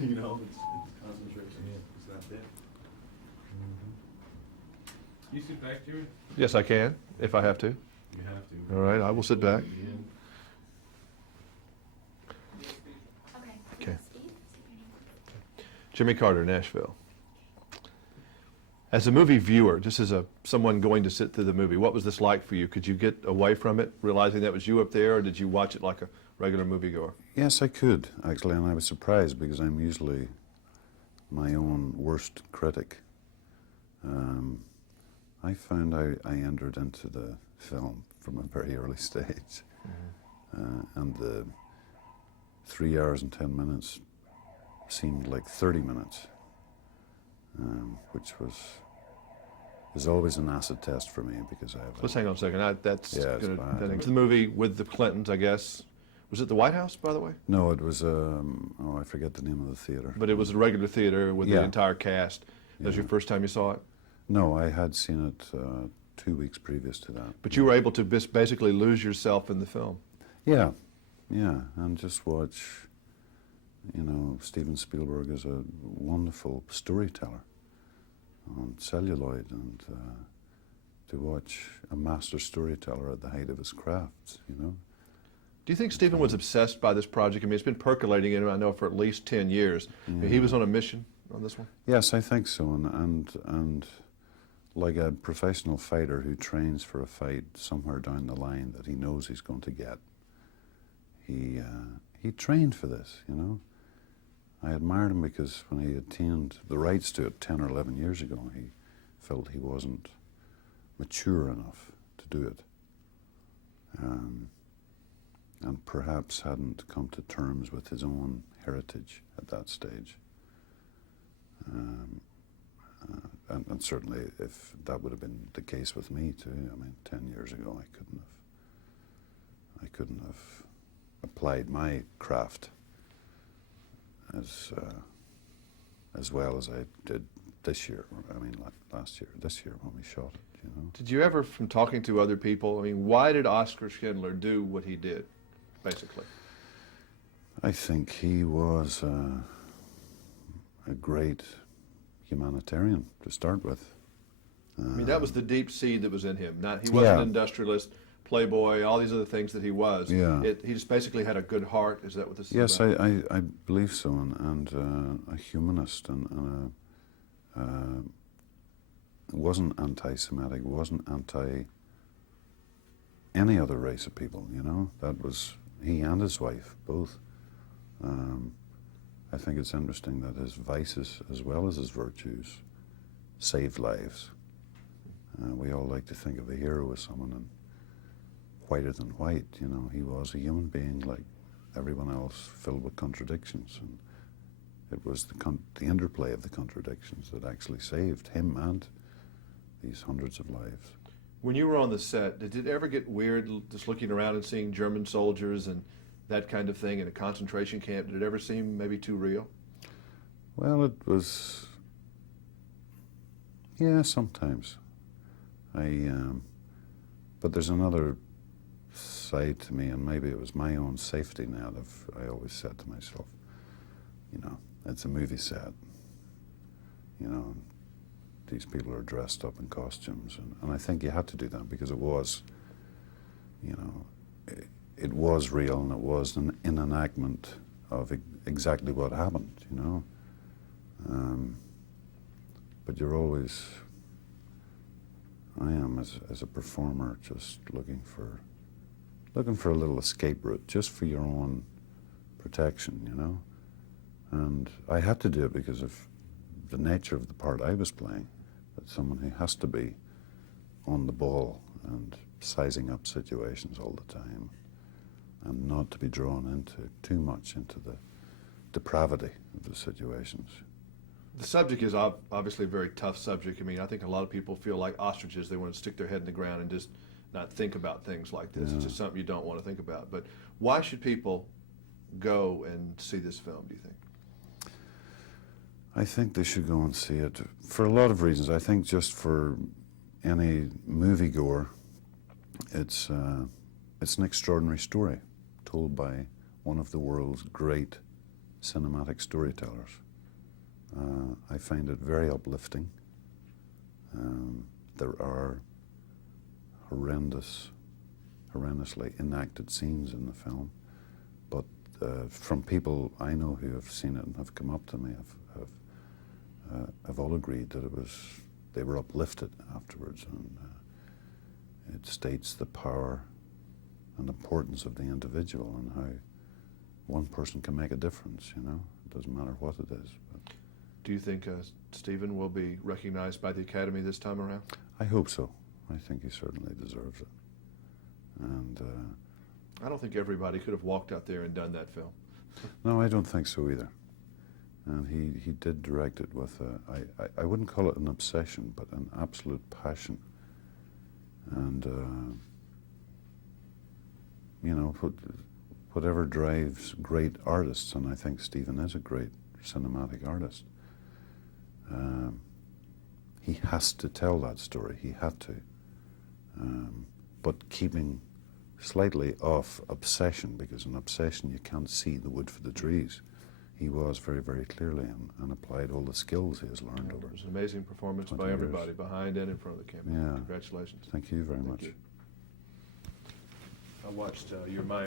You know, it's concentration. It's not there. You sit back, Jerry? Yes, I can, if I have to. You have to. All right, I will sit back. Okay. Okay. Steve, say your name. Jimmy Carter, Nashville. As a movie viewer, just as someone going to sit through the movie, what was this like for you? Could you get away from it, realizing that was you up there, or did you watch it like a regular moviegoer? Yes, I could, actually, and I was surprised because I'm usually my own worst critic. I found I entered into the film from a very early stage, and the 3 hours and 10 minutes seemed like 30 minutes, which is always an acid test for me because I have. Let's hang on a second. That's Yeah, it's good. bad. The movie with the Clintons, I guess. Was it the White House, by the way? No, it was, I forget the name of the theater. But it was a regular theater with the Yeah. entire cast. That was Yeah. your first time you saw it? No, I had seen it 2 weeks previous to that. But you were able to basically lose yourself in the film. Yeah, yeah, and just watch, you know, Steven Spielberg is a wonderful storyteller on celluloid, and to watch a master storyteller at the height of his crafts, you know. Do you think Stephen was obsessed by this project? I mean, it's been percolating in him, I know, for at least 10 years. Yeah. He was on a mission on this one? Yes, I think so, and like a professional fighter who trains for a fight somewhere down the line that he knows he's going to get, he trained for this, you know. I admired him because when he attained the rights to it 10 or 11 years ago, he felt he wasn't mature enough to do it, and perhaps hadn't come to terms with his own heritage at that stage. And certainly, if that would have been the case with me too, I mean, 10 years ago, I couldn't have applied my craft as well as I did this year. I mean, this year when we shot it, you know. Did you ever, from talking to other people, I mean, why did Oskar Schindler do what he did, basically? I think he was a great humanitarian to start with. I mean, that was the deep seed that was in him. He wasn't an industrialist, playboy, all these other things that he was. Yeah. He just basically had a good heart. Is that what this is Yes, about? I believe so, and a humanist, and wasn't anti-Semitic, wasn't anti any other race of people, you know. That was he and his wife, both. I think it's interesting that his vices, as well as his virtues, saved lives. We all like to think of a hero as someone whiter than white, you know. He was a human being like everyone else, filled with contradictions, and it was the interplay of the contradictions that actually saved him and these hundreds of lives. When you were on the set, did it ever get weird just looking around and seeing German soldiers and that kind of thing in a concentration camp? Did it ever seem maybe too real? Well, it was, yeah, sometimes. But there's another side to me, and maybe it was my own safety net. I always said to myself, you know, it's a movie set. You know, these people are dressed up in costumes, and I think you had to do that because it was, you know, it was real, and it was an enactment of exactly what happened, you know. But you're always, I am as a performer, just looking for a little escape route, just for your own protection, you know. And I had to do it because of the nature of the part I was playing, that someone who has to be on the ball and sizing up situations all the time, and not to be drawn into too much into the depravity of the situations. The subject is obviously a very tough subject. I mean, I think a lot of people feel like ostriches. They want to stick their head in the ground and just not think about things like this. Yeah. It's just something you don't want to think about. But why should people go and see this film, do you think? I think they should go and see it for a lot of reasons. I think just for any moviegoer, it's an extraordinary story told by one of the world's great cinematic storytellers. I find it very uplifting. There are horrendously enacted scenes in the film, but from people I know who have seen it and have come up to me have all agreed that they were uplifted afterwards, and it states the power and importance of the individual and how one person can make a difference, you know. It doesn't matter what it is. But Do you think Stephen will be recognized by the Academy this time around? I hope so. I think he certainly deserves it. And I don't think everybody could have walked out there and done that film. no, I don't think so either. And he did direct it with, I wouldn't call it an obsession, but an absolute passion. And, you know, whatever drives great artists, and I think Stephen is a great cinematic artist, he has to tell that story. He had to. But keeping slightly off obsession, because in obsession you can't see the wood for the trees. He was very, very clearly and applied all the skills he has learned over. It was an amazing performance 20 by years. everybody, behind and in front of the camera. Yeah. Congratulations. Thank you very much. You. I watched Your Mind.